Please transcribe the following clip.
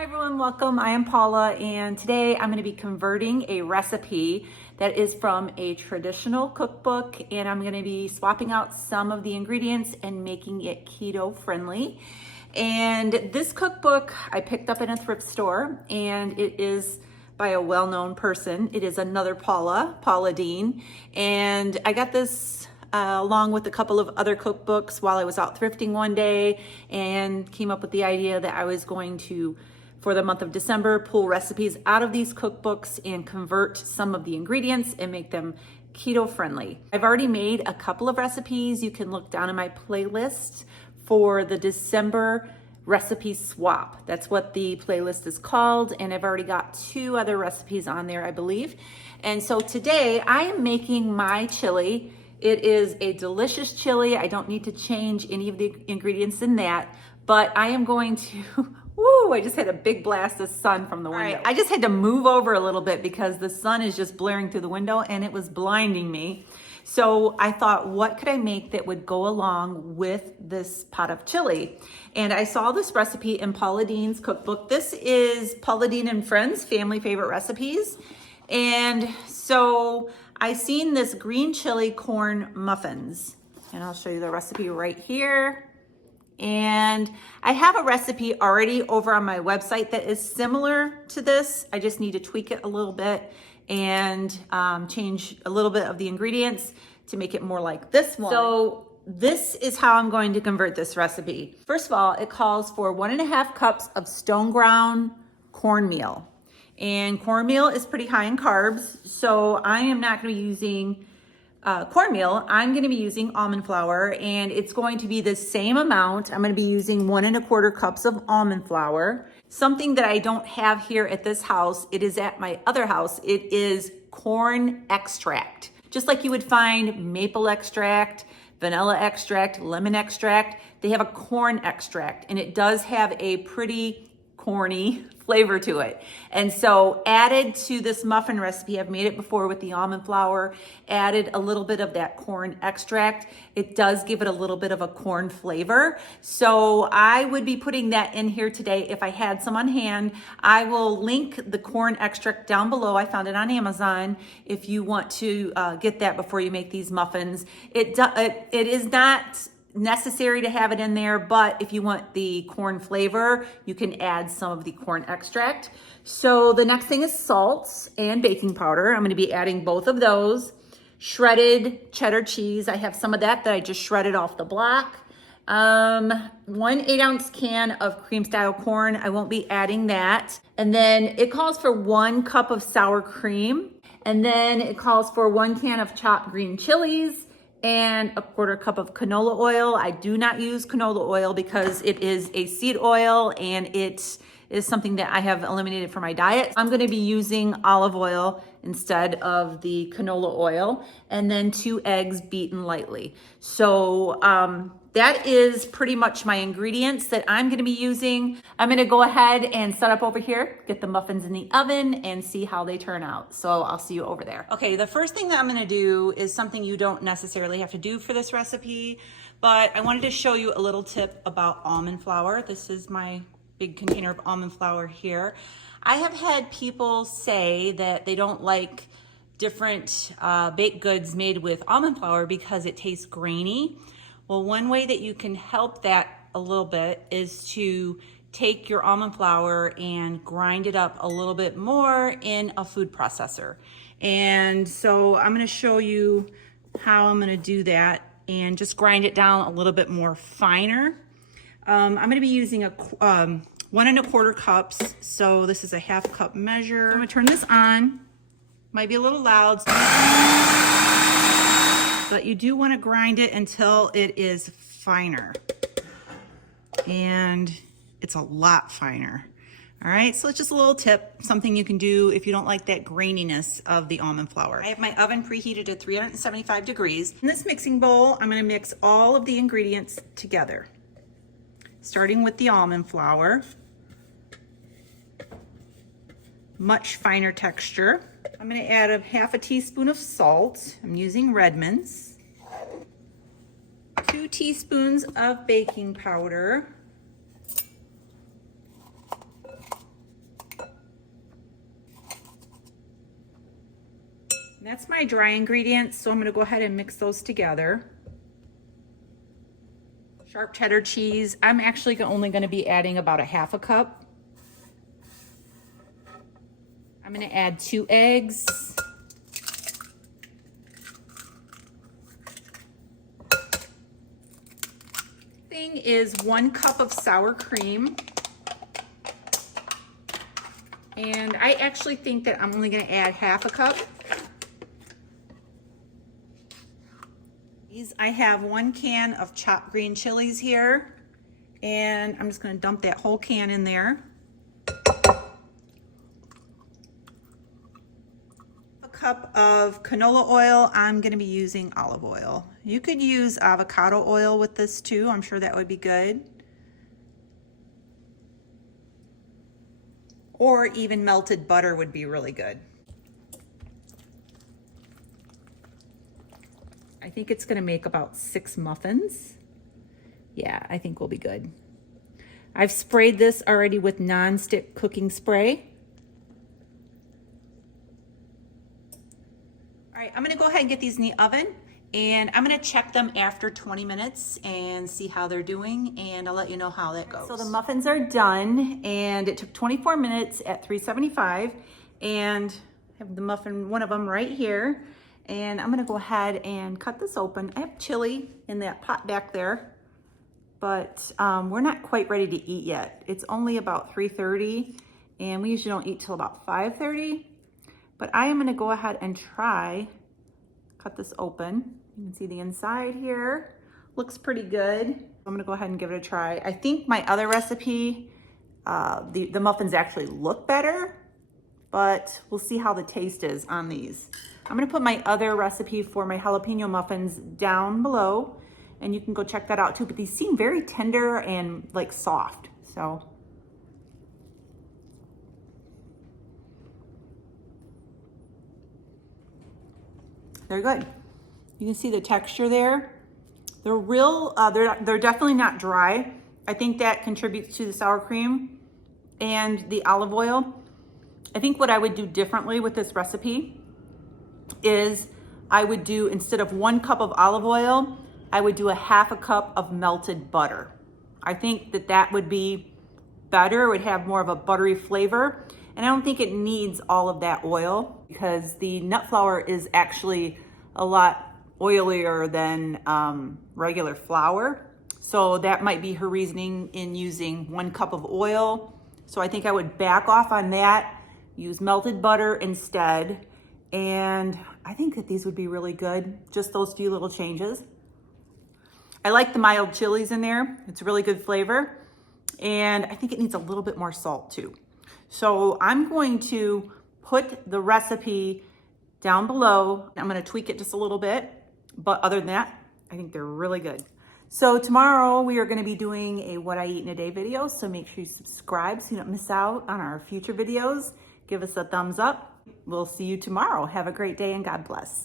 Hi everyone, welcome. I am Paula and today I'm going to be converting a recipe that is from a traditional cookbook, and I'm going to be swapping out some of the ingredients and making it keto friendly. And this cookbook I picked up in a thrift store, and it is by a well-known person. It is another Paula Dean, and I got this along with a couple of other cookbooks while I was out thrifting one day, and came up with the idea that I was going to, for the month of December, pull recipes out of these cookbooks and convert some of the ingredients and make them keto friendly. I've already made a couple of recipes. You can look down in my playlist for the December recipe swap. That's what the playlist is called, and I've already got 2 other recipes on there, I believe. And so today I am making my chili. It is a delicious chili. I don't need to change any of the ingredients in that, but I am going to, woo, I just had a big blast of sun from the window. All right, I just had to move over a little bit because the sun is just blaring through the window and it was blinding me. So I thought, what could I make that would go along with this pot of chili? And I saw this recipe in Paula Dean's cookbook. This is Paula Dean and Friends Family Favorite Recipes. And so I seen this green chili corn muffins, and I'll show you the recipe right here. And I have a recipe already over on my website that is similar to this. I just need to tweak it a little bit and change a little bit of the ingredients to make it more like this one. So this is how I'm going to convert this recipe. First of all, it calls for 1.5 cups of stone ground cornmeal. And cornmeal is pretty high in carbs, so I am not going to be using cornmeal. I'm going to be using almond flour, and it's going to be the same amount. I'm going to be using 1.25 cups of almond flour. Something that I don't have here at this house, it is at my other house. It is corn extract. Just like you would find maple extract, vanilla extract, lemon extract, they have a corn extract, and it does have a pretty corny flavor to it. And so added to this muffin recipe, I've made it before with the almond flour, added a little bit of that corn extract. It does give it a little bit of a corn flavor. So I would be putting that in here today if I had some on hand. I will link the corn extract down below. I found it on Amazon if you want to get that before you make these muffins. It is not necessary to have it in there, but if you want the corn flavor, you can add some of the corn extract. So the next thing is salt and baking powder. I'm going to be adding both of those. Shredded cheddar cheese. I have some of that I just shredded off the block. 1 8-ounce can of cream style corn. I won't be adding that. And then it calls for 1 cup of sour cream. And then it calls for 1 can of chopped green chilies and 1/4 cup of canola oil. I do not use canola oil because it is a seed oil and it is something that I have eliminated from my diet. I'm going to be using olive oil instead of the canola oil, and then 2 eggs beaten lightly. So that is pretty much my ingredients that I'm going to be using. I'm going to go ahead and set up over here, get the muffins in the oven, and see how they turn out. So I'll see you over there. Okay, the first thing that I'm going to do is something you don't necessarily have to do for this recipe, but I wanted to show you a little tip about almond flour. This is my big container of almond flour here. I have had people say that they don't like different baked goods made with almond flour because it tastes grainy. Well, one way that you can help that a little bit is to take your almond flour and grind it up a little bit more in a food processor. And so I'm going to show you how I'm going to do that and just grind it down a little bit more finer. I'm going to be using 1 1/4 cups. So this is a 1/2 cup measure. I'm going to turn this on. Might be a little loud, but you do want to grind it until it is finer. And it's a lot finer. All right, so it's just a little tip, something you can do if you don't like that graininess of the almond flour. I have my oven preheated to 375 degrees. In this mixing bowl, I'm going to mix all of the ingredients together, starting with the almond flour. Much finer texture. I'm going to add 1/2 teaspoon of salt. I'm using Redmond's. 2 teaspoons of baking powder. And that's my dry ingredients, so I'm gonna go ahead and mix those together. Sharp cheddar cheese, I'm actually only gonna be adding about a half a cup. I'm gonna add 2 eggs. Thing is 1 cup of sour cream. And I actually think that I'm only gonna add half a cup. I have 1 can of chopped green chilies here, and I'm just gonna dump that whole can in there. A cup of canola oil. I'm gonna be using olive oil. You could use avocado oil with this too. I'm sure that would be good. Or even melted butter would be really good. I think it's gonna make about 6 muffins. Yeah, I think we'll be good. I've sprayed this already with non-stick cooking spray. All right, I'm gonna go ahead and get these in the oven, and I'm gonna check them after 20 minutes and see how they're doing, and I'll let you know how that goes. So the muffins are done, and it took 24 minutes at 375, and I have the muffin, one of them right here, and I'm gonna go ahead and cut this open. I have chili in that pot back there, but we're not quite ready to eat yet. It's only about 3:30, and we usually don't eat till about 5:30. But I am gonna go ahead and cut this open. You can see the inside here. Looks pretty good. I'm gonna go ahead and give it a try. I think my other recipe, the muffins actually look better, but we'll see how the taste is on these. I'm gonna put my other recipe for my jalapeno muffins down below, and you can go check that out too, but these seem very tender and like soft, so. They're good. You can see the texture there. They're real, they're definitely not dry. I think that contributes to the sour cream and the olive oil. I think what I would do differently with this recipe is I would do, instead of 1 cup of olive oil, I would do a half a cup of melted butter. I think that that would be better. It would have more of a buttery flavor. And I don't think it needs all of that oil because the nut flour is actually a lot oilier than regular flour. So that might be her reasoning in using 1 cup of oil. So I think I would back off on that, use melted butter instead. And I think that these would be really good, just those few little changes. I like the mild chilies in there. It's a really good flavor. And I think it needs a little bit more salt too. So I'm going to put the recipe down below. I'm gonna tweak it just a little bit, but other than that, I think they're really good. So tomorrow we are gonna be doing a what I eat in a day video, so make sure you subscribe so you don't miss out on our future videos. Give us a thumbs up. We'll see you tomorrow. Have a great day and God bless.